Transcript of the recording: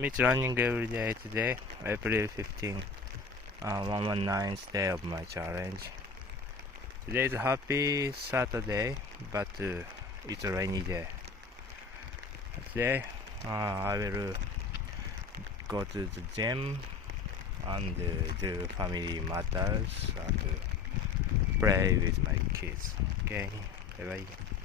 Meet running every day today, April 15, 119th day of my challenge. Today is a happy Saturday, but it's a rainy day. Today I will go to the gym and do family matters and play with my kids. Okay, bye bye.